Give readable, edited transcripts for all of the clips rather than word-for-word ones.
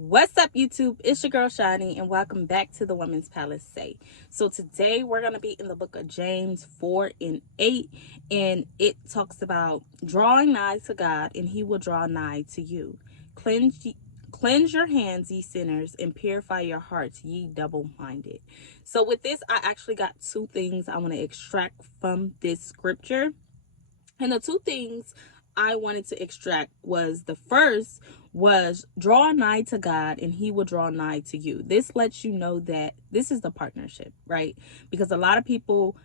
What's up, YouTube? It's your girl Shani, and welcome back to the Women's Palacè. So today we're gonna be in the book of James 4 and 8, and it talks about drawing nigh to God, and He will draw nigh to you. Cleanse your hands, ye sinners, and purify your hearts, ye double-minded. So with this, I actually got two things I want to extract from this scripture. And the two things I wanted to extract was, the first was draw nigh to God and He will draw nigh to you. This lets you know that this is the partnership, right? Because a lot of people,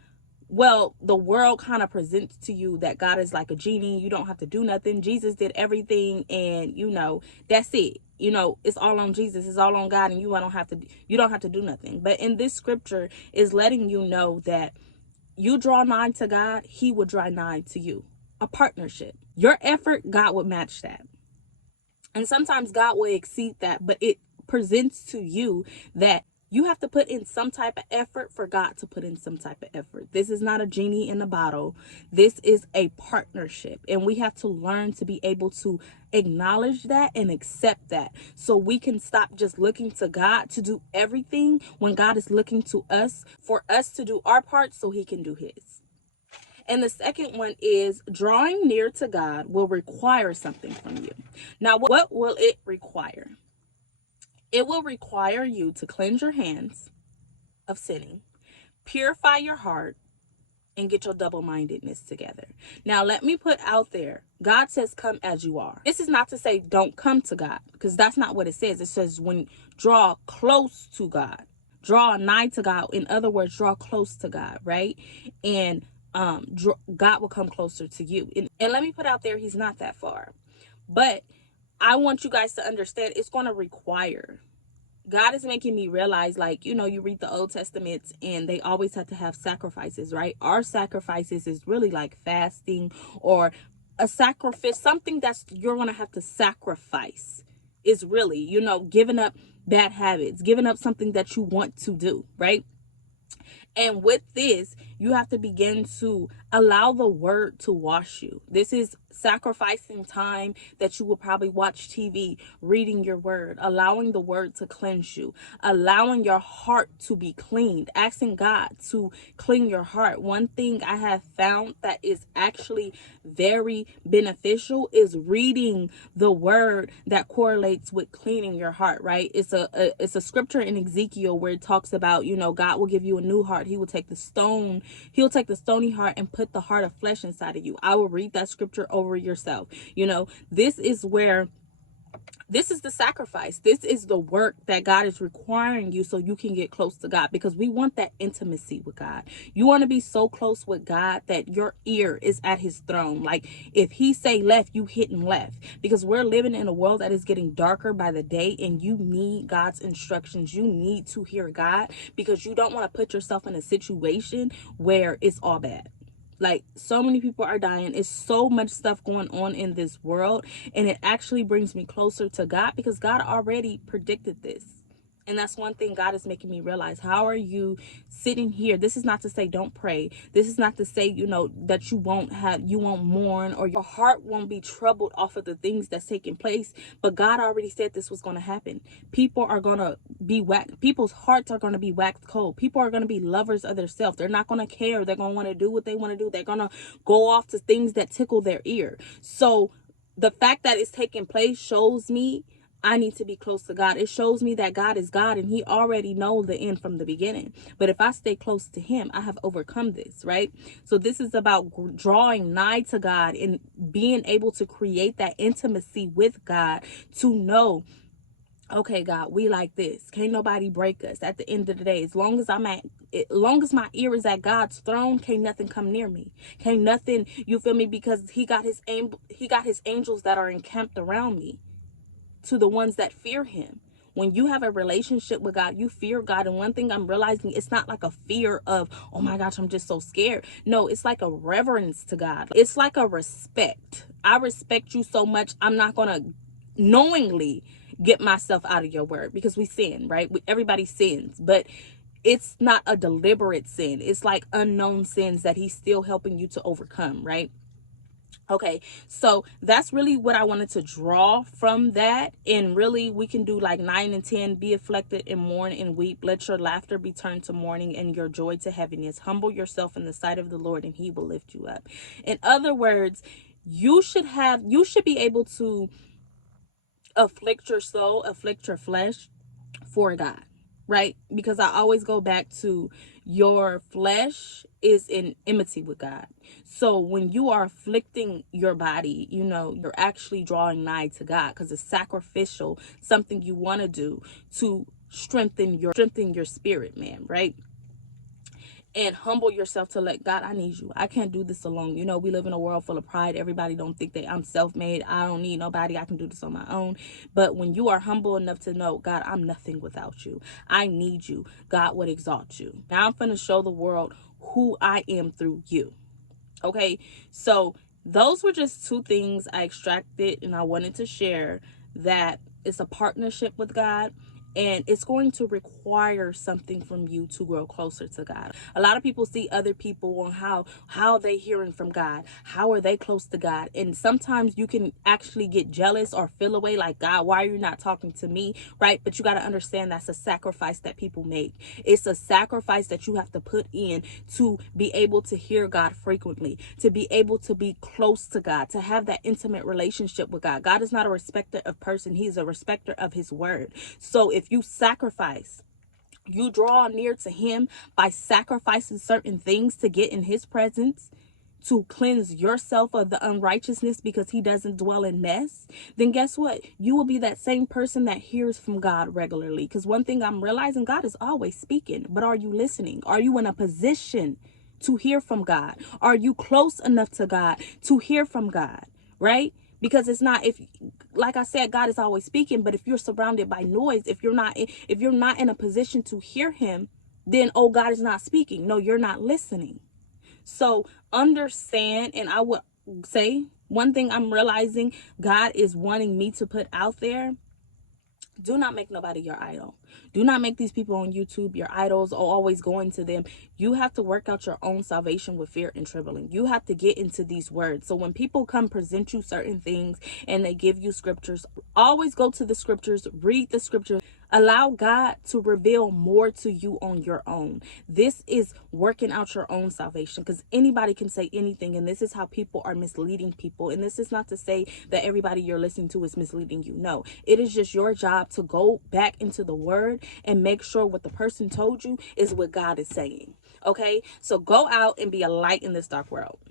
the world kind of presents to you that God is like a genie. You don't have to do nothing. Jesus did everything, and that's it. It's all on Jesus. It's all on God, and you don't have to do nothing. But in this scripture is letting you know that you draw nigh to God, He will draw nigh to you. A partnership. Your effort, God would match that. And sometimes God will exceed that, but it presents to you that you have to put in some type of effort for God to put in some type of effort. This is not a genie in a bottle. This is a partnership. And we have to learn to be able to acknowledge that and accept that, so we can stop just looking to God to do everything when God is looking to us for us to do our part so He can do His. And the second one is drawing near to God will require something from you. Now, what will it require? It will require you to cleanse your hands of sinning, purify your heart, and get your double-mindedness together. Now, let me put out there, God says come as you are. This is not to say don't come to God, because that's not what it says. It says when draw close to God, draw nigh to God. In other words, draw close to God, right? And God will come closer to you. And let me put out there, He's not that far. But I want you guys to understand it's going to require. God is making me realize, you read the Old Testaments and they always have to have sacrifices, right? Our sacrifices is really like fasting or a sacrifice, something that's you're going to have to sacrifice is really, giving up bad habits, giving up something that you want to do, right? And with this, you have to begin to allow the word to wash you. This is sacrificing time that you will probably watch TV, reading your word, allowing the word to cleanse you, allowing your heart to be cleaned, asking God to clean your heart. One thing I have found that is actually very beneficial is reading the word that correlates with cleaning your heart, right? It's a scripture in Ezekiel where it talks about, God will give you a new heart. He'll take the stony heart and put the heart of flesh inside of you. I will read that scripture over yourself. This is the sacrifice. This is the work that God is requiring you so you can get close to God, because we want that intimacy with God. You want to be so close with God that your ear is at His throne. Like if He say left, you hitting left, because we're living in a world that is getting darker by the day, and you need God's instructions. You need to hear God, because you don't want to put yourself in a situation where it's all bad. Like, so many people are dying. It's so much stuff going on in this world. And it actually brings me closer to God, because God already predicted this. And that's one thing God is making me realize. How are you sitting here? This is not to say don't pray. This is not to say, that you won't mourn, or your heart won't be troubled off of the things that's taking place. But God already said this was going to happen. People's hearts are going to be waxed cold. People are going to be lovers of themselves. They're not going to care. They're going to want to do what they want to do. They're going to go off to things that tickle their ear. So the fact that it's taking place shows me I need to be close to God. It shows me that God is God, and He already knows the end from the beginning. But if I stay close to Him, I have overcome this, right? So this is about drawing nigh to God and being able to create that intimacy with God, to know, okay, God, we like this. Can't nobody break us. At the end of the day, as long as my ear is at God's throne, can't nothing come near me. Can't nothing, you feel me? Because He got His angels that are encamped around me, to the ones that fear Him. When you have a relationship with God, you fear God. And one thing I'm realizing, it's not like a fear of, oh my gosh, I'm just so scared. No, it's like a reverence to God. It's like a respect. I respect you so much, I'm not going to knowingly get myself out of your word, because we sin, right? Everybody sins, but it's not a deliberate sin. It's like unknown sins that He's still helping you to overcome, right? Okay, so that's really what I wanted to draw from that. And really, we can do like 9 and 10. Be afflicted and mourn and weep. Let your laughter be turned to mourning and your joy to heaviness. Humble yourself in the sight of the Lord, and he will lift you up. In other words, you should be able to afflict your soul, afflict your flesh for God, right? Because I always go back to your flesh is in enmity with God. So when you are afflicting your body, you're actually drawing nigh to God because it's sacrificial, something you want to do to strengthen your spirit, man, right? And humble yourself to let God, I need you. I can't do this alone. We live in a world full of pride. Everybody don't think that I'm self-made. I don't need nobody. I can do this on my own. But when you are humble enough to know, God, I'm nothing without you. I need you. God would exalt you. Now I'm going to show the world who I am through you. Okay. So those were just two things I extracted and I wanted to share, that it's a partnership with God. And it's going to require something from you to grow closer to God. A lot of people see other people on how they hearing from God. How are they close to God? And sometimes you can actually get jealous or feel away like, God, why are you not talking to me? Right? But you got to understand that's a sacrifice that people make. It's a sacrifice that you have to put in to be able to hear God frequently, to be able to be close to God, to have that intimate relationship with God. God is not a respecter of person. He's a respecter of his word. So if you sacrifice, you draw near to him by sacrificing certain things to get in his presence, to cleanse yourself of the unrighteousness because he doesn't dwell in mess, then guess what? You will be that same person that hears from God regularly. Because one thing I'm realizing, God is always speaking, but are you listening? Are you in a position to hear from God? Are you close enough to God to hear from God? Right? Because it's not, if, like I said, God is always speaking, but if you're surrounded by noise, if you're not in a position to hear him, then, oh, God is not speaking. No, you're not listening. So understand, and I would say one thing I'm realizing God is wanting me to put out there: do not make nobody your idol. Do not make these people on YouTube your idols or always going to them. You have to work out your own salvation with fear and trembling. You have to get into these words. So when people come present you certain things and they give you scriptures, always go to the scriptures, read the scriptures. Allow God to reveal more to you on your own. This is working out your own salvation, because anybody can say anything, and this is how people are misleading people. And this is not to say that everybody you're listening to is misleading you. No, it is just your job to go back into the word and make sure what the person told you is what God is saying. Okay, so go out and be a light in this dark world.